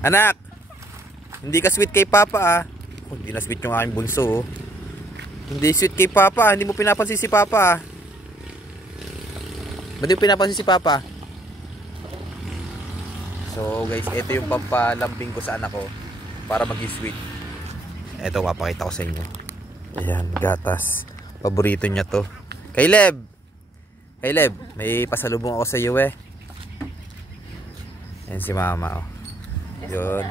Anak, hindi ka sweet kay Papa ah. Oh, hindi na sweet yung aking bunso oh. Hindi sweet kay Papa, hindi mo pinapansin si Papa ah. Ba't di mo pinapansin si Papa? So guys, ito yung pampalambing ko sa anak ko para maging sweet. Ito, papakita ko sa inyo. Ayan, gatas. Paborito niya to. Caleb! Caleb, may pasalubong ako sa iyo eh. Ayan si Mama oh. Yun.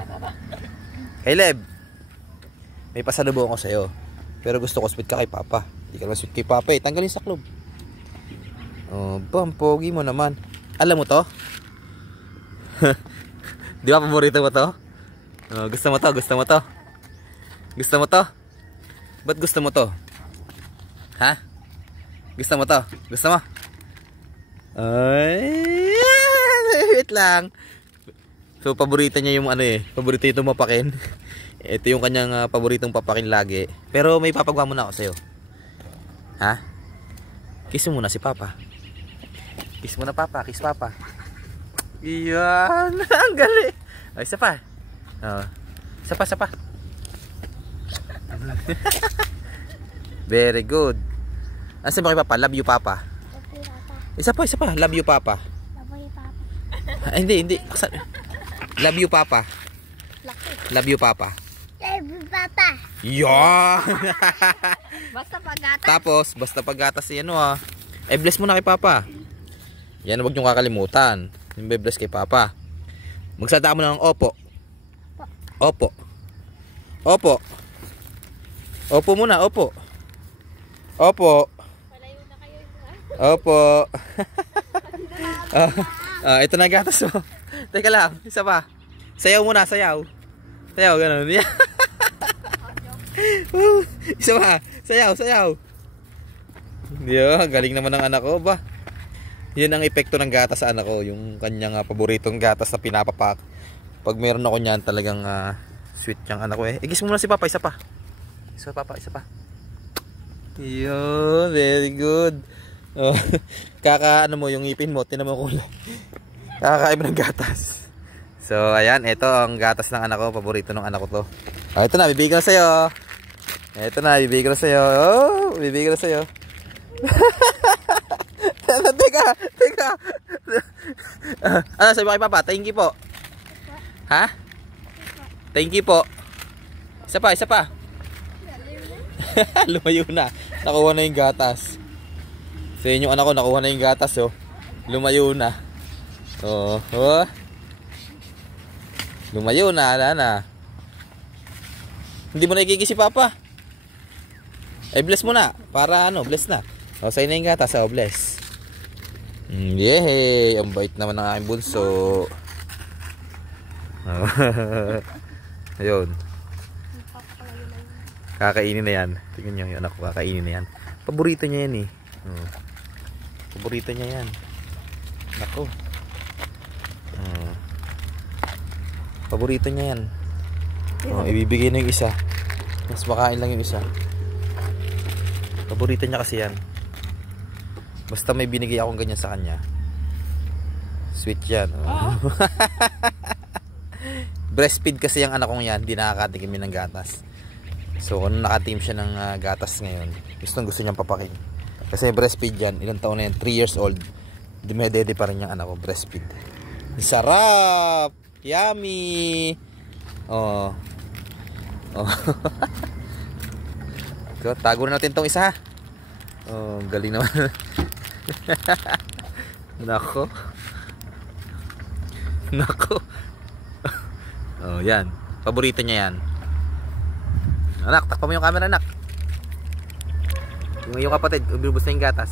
Caleb, may pasalubong ako sa iyo. Pero gusto ko sweet ka kay Papa. Hindi ka naman sweet kay Papa eh. Tanggalin sa club. Oh, pogi mo naman. Alam mo to? Di ba paborito mo to? Oh, gusto mo to? Gusto mo to? Gusto mo to? Ba't gusto mo to? Ha? Gusto mo to? Gusto mo? Ay, wait lang. So paborito niya yung ano eh. Paborito itong mapakin. Ito yung kanyang paboritong papakin lagi. Pero may papagawa muna ako sa'yo. Ha? Kiss mo muna si Papa. Kiss mo na Papa. Kiss Papa. Iyan. Ang galing. Ay, isa pa. Isa pa, isa pa. Very good. Asan ba kay Papa? Love you Papa. Isa pa, isa pa. Love you Papa. Love you Papa. Hindi. Love you Papa. Love you Papa. Love you Papa. Yeah. Basta paggatas. Tapos, basta paggatas yan ah. Bless mo na kay Papa. Yan, huwag niyong kakalimutan. Yung bless kay Papa. Magsalita mo na ng opo. Opo. Opo. Opo muna, opo. Opo. Opo. Ito na gatas mo. Teka lang, isa pa. Sayaw muna, sayaw. Sayaw, gano'n. Isa pa, sayaw, sayaw. Galing naman ng anak ko ba. Yan ang epekto ng gatas sa anak ko. Yung kanyang paboritong gatas na pinapapak. Pag meron ako niyan talagang sweet yung anak ko eh. Igis mo muna si Papa, isa pa. Isa pa Papa, isa pa. Yun, very good. Oh, ano mo yung ngipin mo, tinan mo kulay. Kakakain mo ng gatas. So ayan, ito ang gatas ng anak ko. Paborito ng anak ko to. Ito na, bibigyan ko na sa'yo. Ito na, bibigyan ko na sa'yo. Oh, bibigyan ko na sa'yo. Teka. Ano sabi mo kay Papa? Thank you po. Ha? Thank you po. Isa pa, isa pa. Lumayo na. Nakuha na yung gatas. Sa inyong anak ko, nakuha na yung gatas oh. Lumayo na. Oh. Lumayo na, na. Hindi mo na ikikis si Papa. Bless mo na. Para bless na. O, sa'yo na yung gatas, bless. Yehey, ang bait naman ng aking bunso. Ayun. Kakainin na yan. Tingnan nyo yung anak ko, kakainin na yan. Paborito niya yan eh. Paborito niya yan. Nako. Paborito niya yan. Ibibigay na yung isa. Mas makain lang yung isa. Paborito niya kasi yan. Basta may binigay akong ganyan sa kanya. Sweet yan. Breastfeed kasi yung anak kong yan. Hindi nakakatikim ng gatas. So kung nakatim siya ng gatas ngayon, gusto niyang papakin. Kasi breastfeed yan. Ilang taon na yan? 3 years old. Dumedede pa rin yung anak ko. Breastfeed. Sarap! Yummy! Oh. So, tago na natin tong isa ha. Oh, galing naman. Nako. Oh, yan. Paborito niya yan. Anak, takpa mo yung camera, anak. Yung kapatid, ububos na yung gatas.